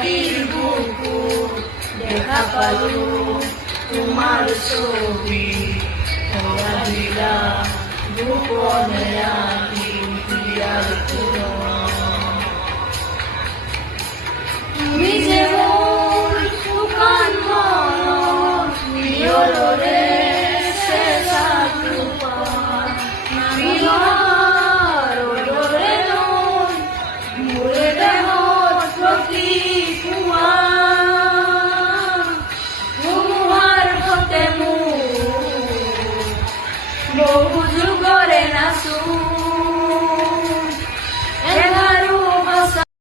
পাখির বুকুর দেখা পালো তোমার ছবি ওরা দিলা গোপনে আঁকি পিয়ার তুমি যেমন সুকান মন প্রিয়রে শেষা কৃপা বিহার ওরে নয় মুরে দেহ প্রতি কুয়া